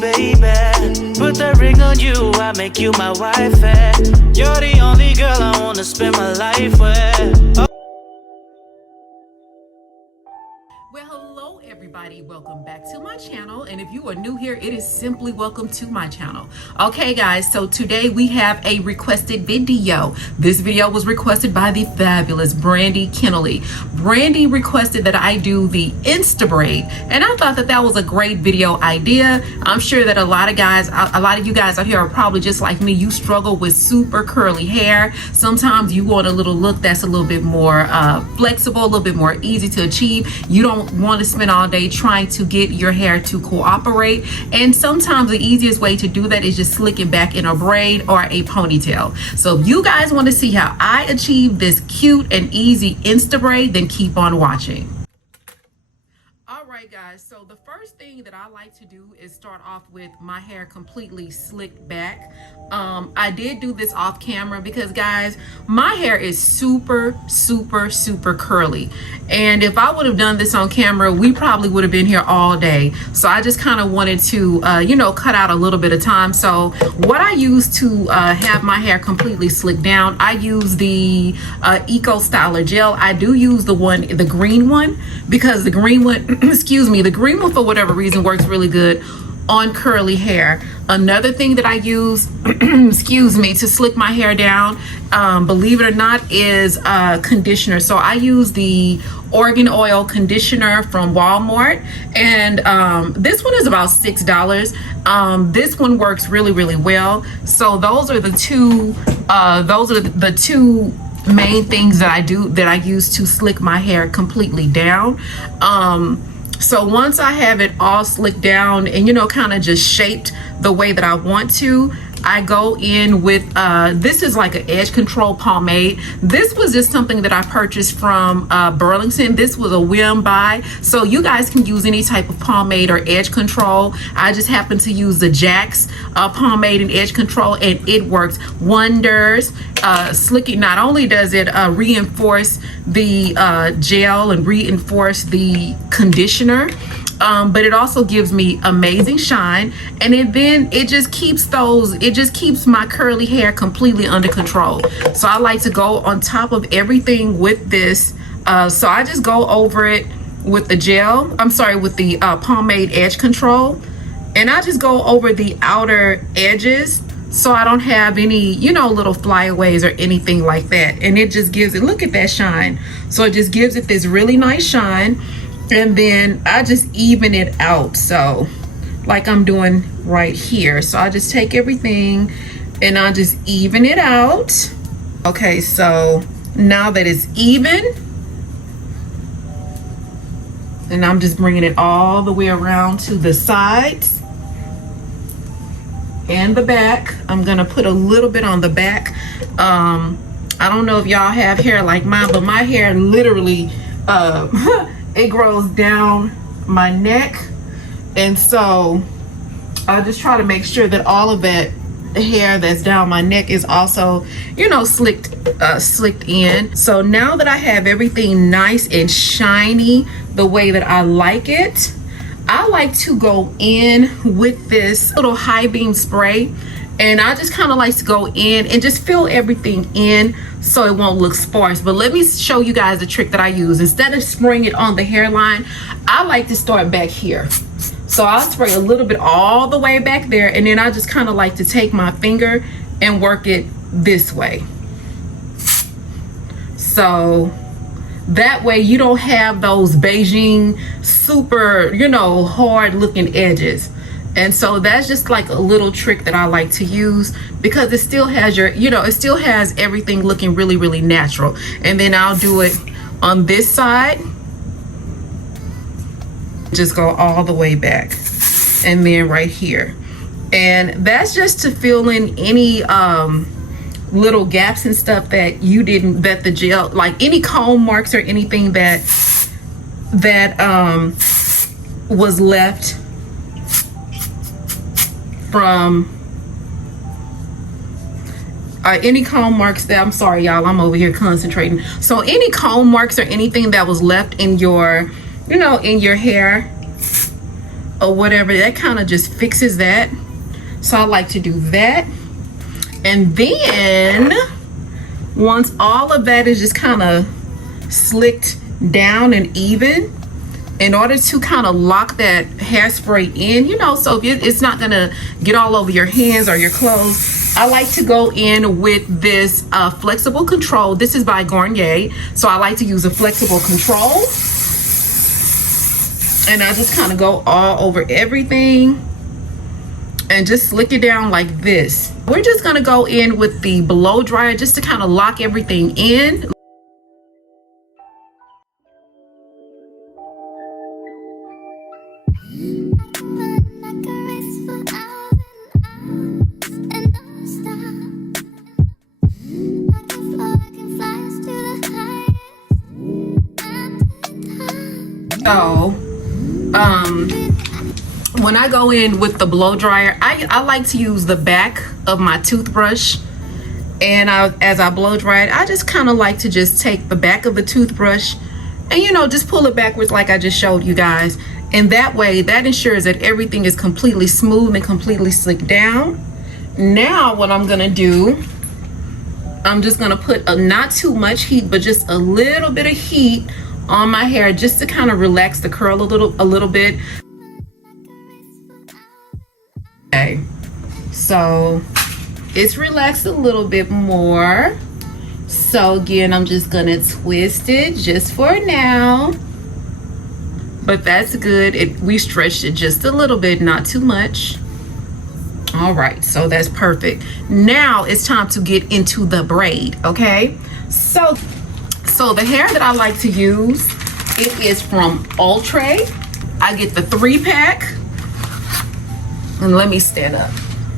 Baby, put the ring on you, I make you my wife, You're the only girl I wanna spend my life with. Well, hello everybody, welcome back to my channel, and if you are new here, it is simply welcome to my channel. Okay guys, so today we have a requested video. This video was requested by the fabulous Brandy Kennelly. Brandy requested that I do the Insta braid, and I thought that was a great video idea. I'm sure that a lot of you guys out here are probably just like me. You struggle with super curly hair. Sometimes you want a little look that's a little bit more flexible, a little bit more easy to achieve. You don't want to spend all day trying to get your hair to cooperate, and sometimes the easiest way to do that is just slick it back in a braid or a ponytail. So if you guys want to see how I achieve this cute and easy Insta braid, then keep on watching. Alright guys, so the first thing that I like to do is start off with my hair completely slicked back. I did do this off camera because guys, my hair is super curly, and if I would have done this on camera, we probably would have been here all day. So I just kind of wanted to cut out a little bit of time. So what I use to have my hair completely slicked down, I use the Eco Styler gel. I do use the green one, because the green one excuse me, the green one for whatever reason works really good on curly hair. Another thing that I use excuse me, to slick my hair down, believe it or not, is conditioner. So I use the Organ Oil conditioner from Walmart, and this one is about $6. This one works really well. So those are the two main things that I use to slick my hair completely down. So once I have it all slicked down and kind of just shaped the way that I want to, I go in with this is like an edge control pomade. This was just something that I purchased from Burlington. This was a whim buy, so you guys can use any type of pomade or edge control. I just happen to use the Jack's pomade and edge control, and it works wonders. Slicking, not only does it reinforce the gel and reinforce the conditioner, but it also gives me amazing shine, and it just keeps my curly hair completely under control. So I like to go on top of everything with this. So I just go over it with the gel, with the pomade edge control, and I just go over the outer edges so I don't have any little flyaways or anything like that. And it just gives it, look at that shine. So it just gives it this really nice shine. And then I just even it out, so like I'm doing right here. So I just take everything and I just even it out. Okay, so now that it's even, and I'm just bringing it all the way around to the sides and the back. I'm gonna put a little bit on the back. I don't know if y'all have hair like mine, but my hair literally it grows down my neck, and so I just try to make sure that all of that hair that's down my neck is also slicked in. So now that I have everything nice and shiny the way that I like it, I like to go in with this little high beam spray, and I just kind of like to go in and just fill everything in so it won't look sparse. But let me show you guys the trick that I use. Instead of spraying it on the hairline, I like to start back here. So I'll spray a little bit all the way back there, and then I just kind of like to take my finger and work it this way. So that way you don't have those Beijing super hard looking edges. And so that's just like a little trick that I like to use, because it still has it still has everything looking really natural. And then I'll do it on this side, just go all the way back, and then right here. And that's just to fill in any little gaps and stuff that the gel, like any comb marks or anything that was left from any comb marks that, I'm sorry y'all, I'm over here concentrating. So any comb marks or anything that was left in your in your hair, or whatever. That kind of just fixes that. So I like to do that. And then once all of that is just kind of slicked down and even, in order to kind of lock that hairspray in, you know, so if it's not gonna get all over your hands or your clothes, I like to go in with this flexible control. This is by Garnier, so I like to use a flexible control, and I just kind of go all over everything and just slick it down like this. We're just gonna go in with the blow dryer just to kind of lock everything in. So, when I go in with the blow dryer, I like to use the back of my toothbrush, and as I blow dry it, I just kind of like to just take the back of the toothbrush and, you know, just pull it backwards like I just showed you guys. And that way, that ensures that everything is completely smooth and completely slicked down. Now what I'm gonna do, I'm just gonna put not too much heat, but just a little bit of heat on my hair just to kind of relax the curl a little bit. Okay, so it's relaxed a little bit more. So again, I'm just gonna twist it just for now. But that's good. We stretched it just a little bit, not too much. All right, so that's perfect. Now it's time to get into the braid, okay? So the hair that I like to use, it is from Ultra. I get the 3-pack. And let me stand up.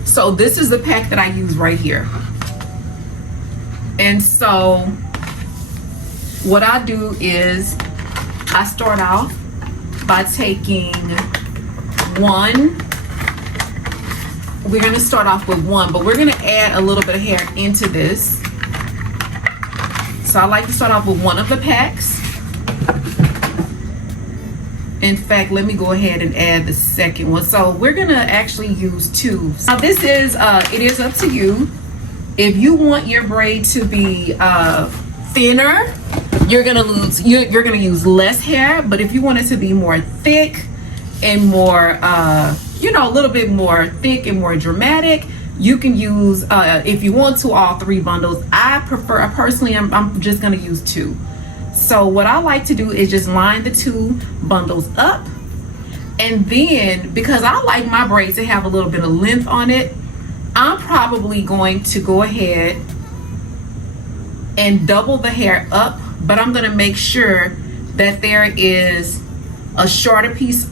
So this is the pack that I use right here. And so what I do is I start off by taking one. We're gonna start off with one, but we're gonna add a little bit of hair into this. So I like to start off with one of the packs. In fact, let me go ahead and add the second one. So we're gonna actually use 2. Now this is, it is up to you. If you want your braid to be thinner, you're gonna use less hair. But if you want it to be more thick and more, you know, a little bit more thick and more dramatic, you can use, if you want to, all 3 bundles. I personally, I'm just gonna use 2. So what I like to do is just line the 2 bundles up, and then because I like my braid to have a little bit of length on it, I'm probably going to go ahead and double the hair up, but I'm going to make sure that there is a shorter piece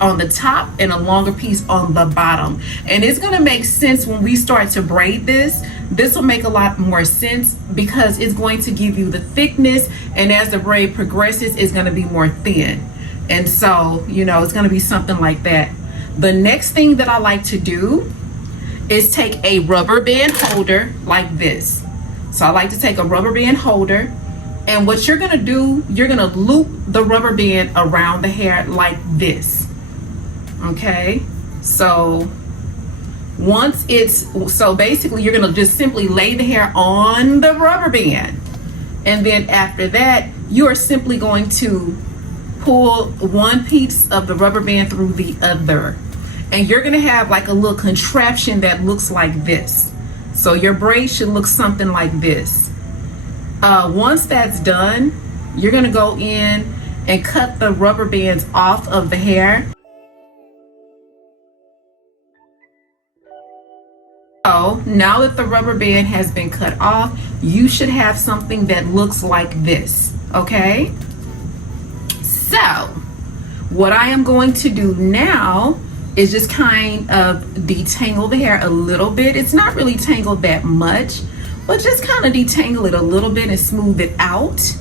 on the top and a longer piece on the bottom. And it's going to make sense when we start to braid this. This will make a lot more sense because it's going to give you the thickness, and as the braid progresses, it's going to be more thin. And so, you know, it's going to be something like that. The next thing that I like to do is take a rubber band holder like this. So I like to take a rubber band holder, and what you're going to do, you're going to loop the rubber band around the hair like this. Okay, so so basically you're gonna just simply lay the hair on the rubber band, and then after that you are simply going to pull one piece of the rubber band through the other, and you're gonna have like a little contraption that looks like this. So your braid should look something like this. Once that's done, you're gonna go in and cut the rubber bands off of the hair. So now that the rubber band has been cut off, you should have something that looks like this, okay? So what I am going to do now is just kind of detangle the hair a little bit. It's not really tangled that much, but just kind of detangle it a little bit and smooth it out.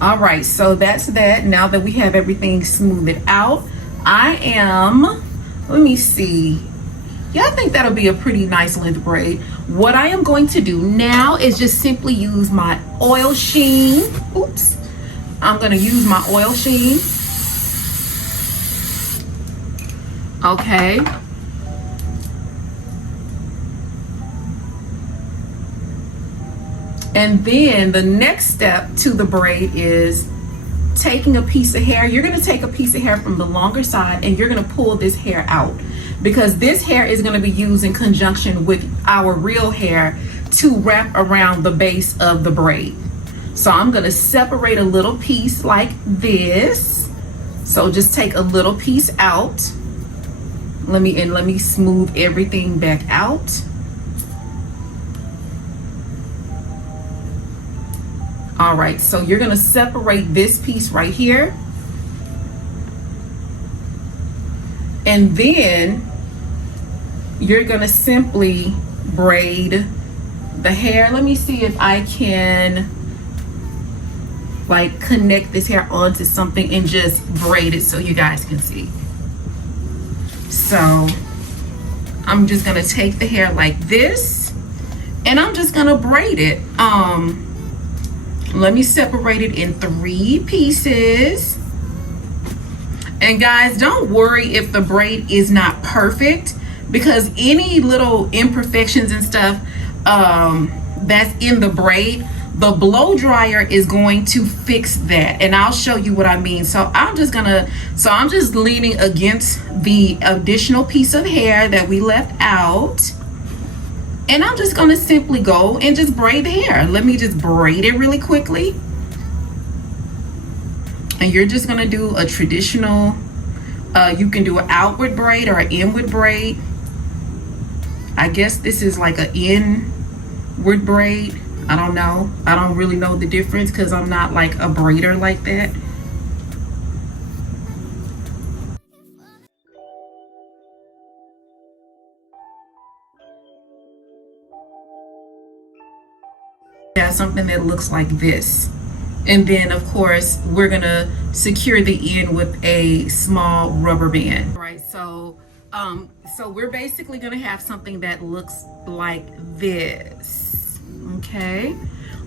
All right, so that's that. Now that we have everything smoothed out, let me see. Yeah, I think that'll be a pretty nice length braid. What I am going to do now is just simply use my oil sheen. Oops. I'm gonna use my oil sheen. Okay. And then the next step to the braid is taking a piece of hair. You're going to take a piece of hair from the longer side and you're going to pull this hair out, because this hair is going to be used in conjunction with our real hair to wrap around the base of the braid. So I'm going to separate a little piece like this. So just take a little piece out. Let me smooth everything back out. All right, so you're going to separate this piece right here. And then you're going to simply braid the hair. Let me see if I can like connect this hair onto something and just braid it so you guys can see. So I'm just going to take the hair like this and I'm just going to braid it. Let me separate it in 3 pieces. And guys, don't worry if the braid is not perfect, because any little imperfections and stuff that's in the braid, the blow dryer is going to fix that. And I'll show you what I mean. So I'm just leaning against the additional piece of hair that we left out. And I'm just going to simply go and just braid the hair. Let me just braid it really quickly. And you're just going to do a traditional, you can do an outward braid or an inward braid. I guess this is like an inward braid. I don't know. I don't really know the difference because I'm not like a braider like that. Have something that looks like this, and then of course we're gonna secure the end with a small rubber band. Right, so we're basically gonna have something that looks like this. Okay,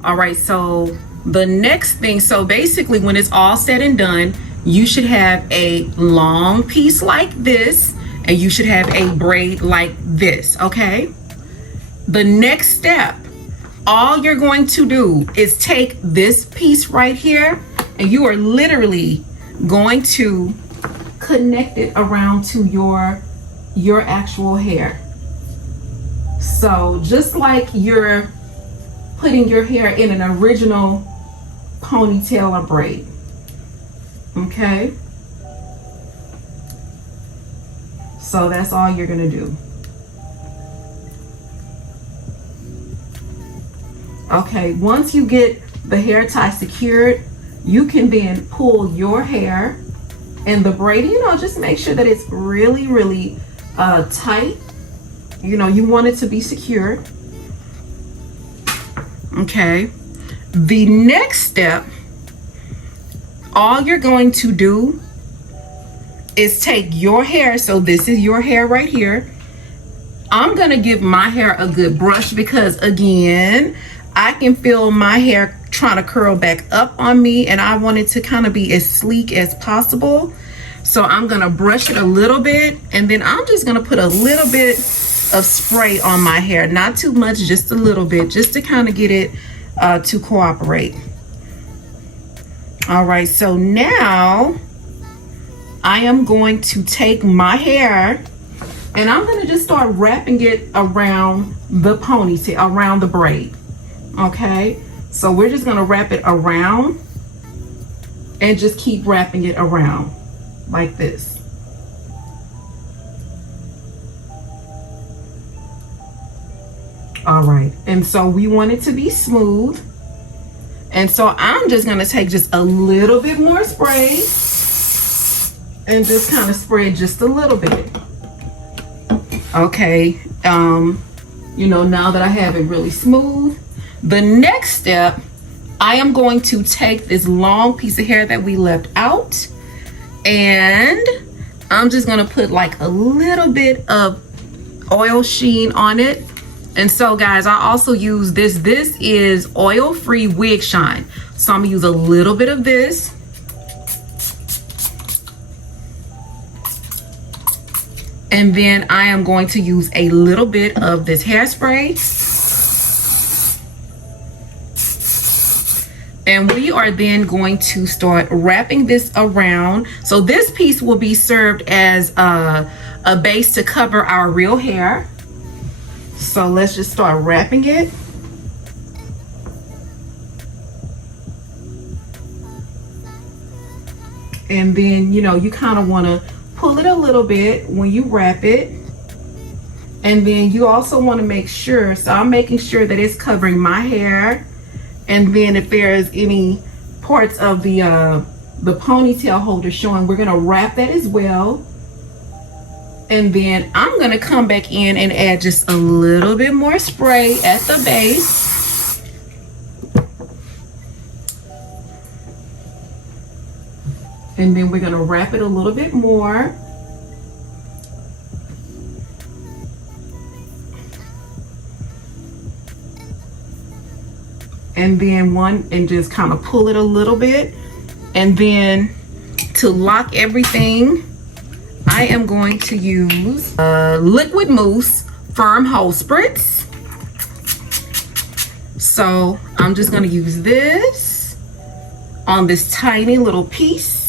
all right, so the next thing, so basically when it's all said and done, you should have a long piece like this and you should have a braid like this. Okay, the next step, all you're going to do is take this piece right here and you are literally going to connect it around to your actual hair. So just like you're putting your hair in an original ponytail or braid. Okay, so that's all you're gonna do. Okay, once you get the hair tie secured, you can then pull your hair and the braid, just make sure that it's really, really tight. You want it to be secure. Okay, the next step, all you're going to do is take your hair. So this is your hair right here. I'm gonna give my hair a good brush because again, I can feel my hair trying to curl back up on me and I want it to kind of be as sleek as possible. So I'm gonna brush it a little bit and then I'm just gonna put a little bit of spray on my hair. Not too much, just a little bit, just to kind of get it to cooperate. All right, so now I am going to take my hair and I'm gonna just start wrapping it around the ponytail, around the braid. Okay, so we're just gonna wrap it around and just keep wrapping it around like this. All right, and so we want it to be smooth. And so I'm just gonna take just a little bit more spray and just kind of spread just a little bit. Okay, now that I have it really smooth, the next step, I am going to take this long piece of hair that we left out and I'm just gonna put like a little bit of oil sheen on it. And so guys, I also use this. This is oil-free wig shine. So I'm gonna use a little bit of this. And then I am going to use a little bit of this hairspray. And we are then going to start wrapping this around. So this piece will be served as a base to cover our real hair. So let's just start wrapping it. And then, you know, you kind of want to pull it a little bit when you wrap it. And then you also want to make sure, so I'm making sure that it's covering my hair. And then if there's any parts of the ponytail holder showing, we're gonna wrap that as well. And then I'm gonna come back in and add just a little bit more spray at the base. And then we're gonna wrap it a little bit more. And then and just kind of pull it a little bit. And then to lock everything, I am going to use liquid mousse firm hold spritz. So I'm just gonna use this on this tiny little piece.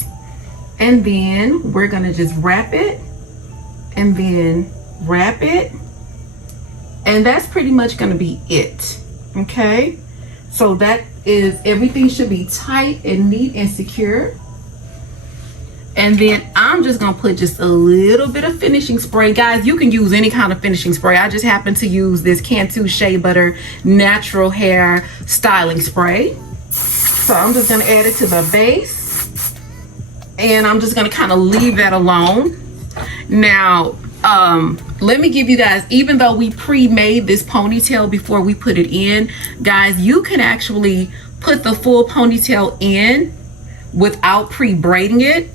And then we're gonna just wrap it and then wrap it. And that's pretty much gonna be it, okay? So that is, everything should be tight and neat and secure. And then I'm just gonna put just a little bit of finishing spray. Guys, you can use any kind of finishing spray. I just happen to use this Cantu Shea Butter Natural Hair Styling Spray. So I'm just gonna add it to the base. And I'm just gonna kind of leave that alone. Now, let me give you guys, even though we pre-made this ponytail before we put it in, guys, you can actually put the full ponytail in without pre-braiding it.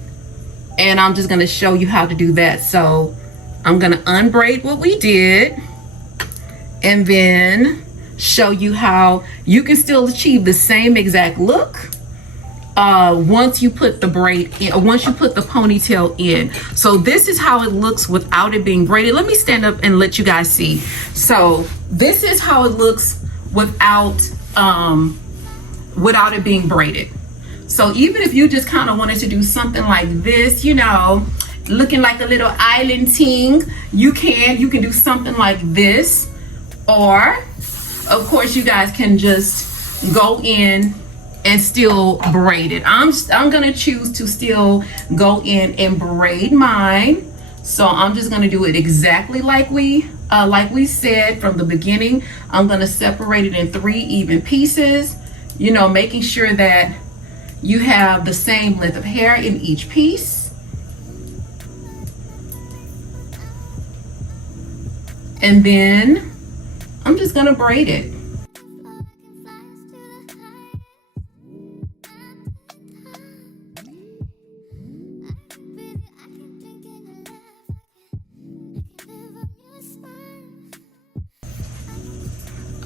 And I'm just gonna show you how to do that. So I'm gonna unbraid what we did and then show you how you can still achieve the same exact look once you put the braid in, or once you put the ponytail in. So this is how it looks without it being braided. Let me stand up and let you guys see. So this is how it looks without it being braided. So even if you just kind of wanted to do something like this, you know, looking like a little island ting, you can do something like this. Or of course you guys can just go in and still braid it. I'm gonna choose to still go in and braid mine. So I'm just gonna do it exactly like we said from the beginning. I'm gonna separate it in 3 even pieces, you know, making sure that you have the same length of hair in each piece. And then I'm just gonna braid it.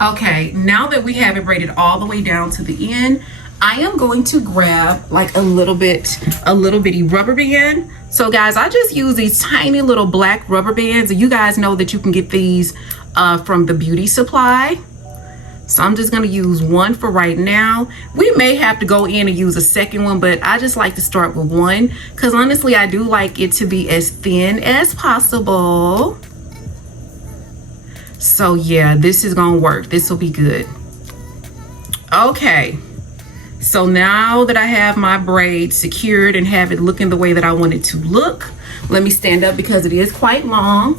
Okay, now that we have it braided all the way down to the end, I am going to grab like a little bitty rubber band. So guys, I just use these tiny little black rubber bands, and you guys know that you can get these from the beauty supply. So I'm just gonna use one for right now. We may have to go in and use a second one, but I just like to start with one because honestly, I do like it to be as thin as possible. So yeah, this is gonna work. This will be good. Okay. So now that I have my braid secured and have it looking the way that I want it to look, let me stand up because it is quite long.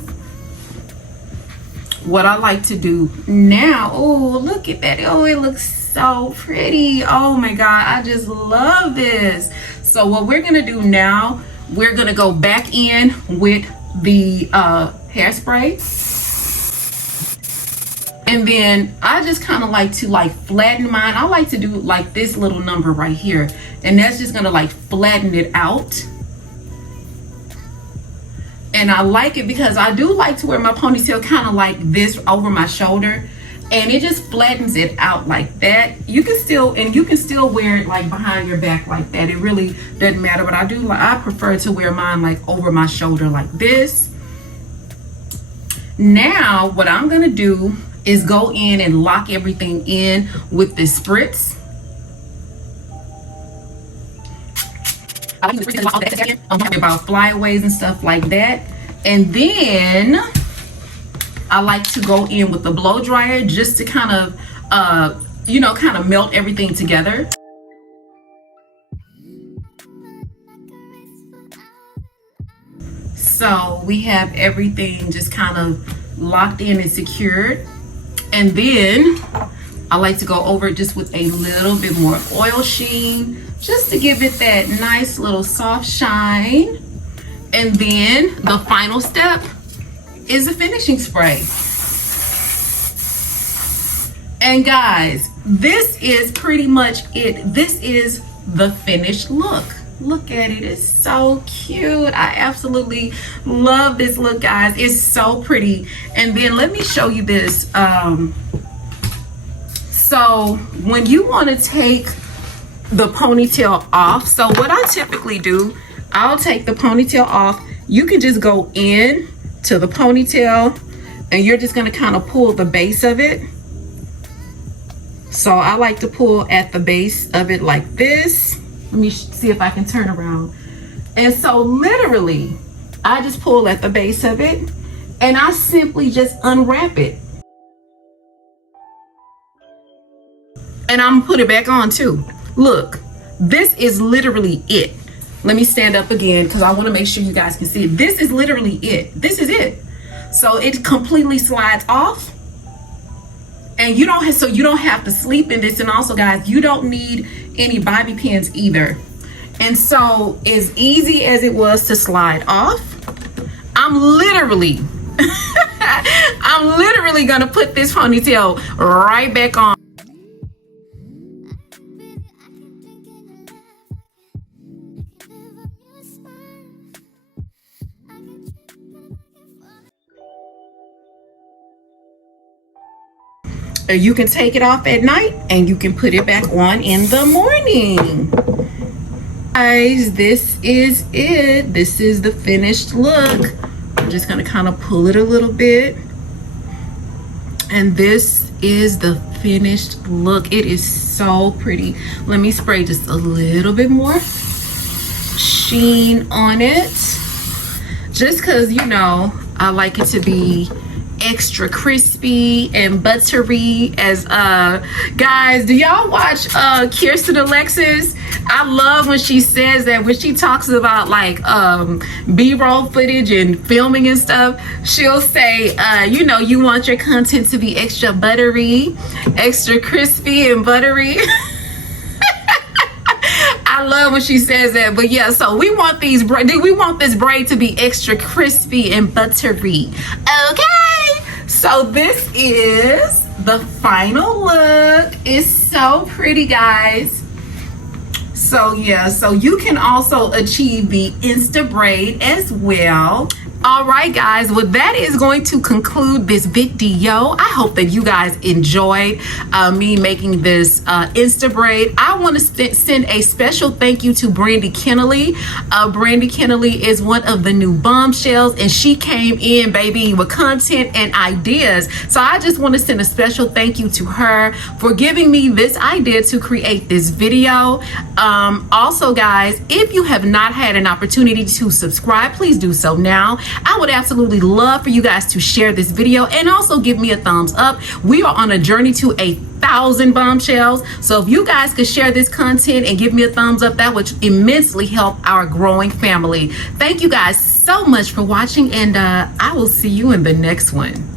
What I like to do now, oh, look at that. Oh, it looks so pretty. Oh my God, I just love this. So what we're gonna do now, we're gonna go back in with the hairspray. And then I just kind of like to flatten mine. I like to do like this little number right here. And that's just gonna like flatten it out. And I like it because I do like to wear my ponytail kind of like this over my shoulder. And it just flattens it out like that. You can still wear it like behind your back like that. It really doesn't matter. But I prefer to wear mine like over my shoulder like this. Now what I'm gonna do is go in and lock everything in with this spritz. I like to lock that in. I'm talking about flyaways and stuff like that. And then I like to go in with the blow dryer just to kind of, kind of melt everything together. So we have everything just kind of locked in and secured. And then I like to go over it just with a little bit more oil sheen, just to give it that nice little soft shine. And then the final step is a finishing spray. And guys, this is pretty much it. This is the finished look. Look at it, it's so cute. I absolutely love this look, guys. It's so pretty. And then let me show you this. So when you want to take the ponytail off, so what I typically do, I'll take the ponytail off. You can just go in to the ponytail and you're just going to kind of pull the base of it. So I like to pull at the base of it like this. Let me see if I can turn around. And so literally, I just pull at the base of it and I simply just unwrap it. And I'm gonna put it back on too. Look, this is literally it. Let me stand up again because I want to make sure you guys can see it. This is literally it. This is it. So it completely slides off. And you don't have to sleep in this. And also, guys, you don't need any bobby pins either. And so as easy as it was to slide off, I'm literally gonna put this ponytail right back on. You can take it off at night and you can put it back on in the morning. Guys, this is it. This is the finished look. I'm just gonna kind of pull it a little bit. And this is the finished look. It is so pretty. Let me spray just a little bit more sheen on it. Just because, I like it to be extra crispy and buttery. As guys, do y'all watch Kirsten Alexis? I love when she says that, when she talks about like B-roll footage and filming and stuff, she'll say you want your content to be extra buttery, extra crispy and buttery. I love when she says that. But yeah, so we want this braid to be extra crispy and buttery. Okay, so this is the final look. It's so pretty, guys. So yeah, so you can also achieve the Insta braid as well. All right, guys, well, that is going to conclude this video. I hope that you guys enjoyed me making this Insta braid. I want to send a special thank you to Brandy Kennelly. Brandy Kennelly is one of the new bombshells, and she came in, baby, with content and ideas. So I just want to send a special thank you to her for giving me this idea to create this video. Also, guys, if you have not had an opportunity to subscribe, please do so now. I would absolutely love for you guys to share this video and also give me a thumbs up. We are on a journey to 1,000 bombshells. So if you guys could share this content and give me a thumbs up, that would immensely help our growing family. Thank you guys so much for watching, and I will see you in the next one.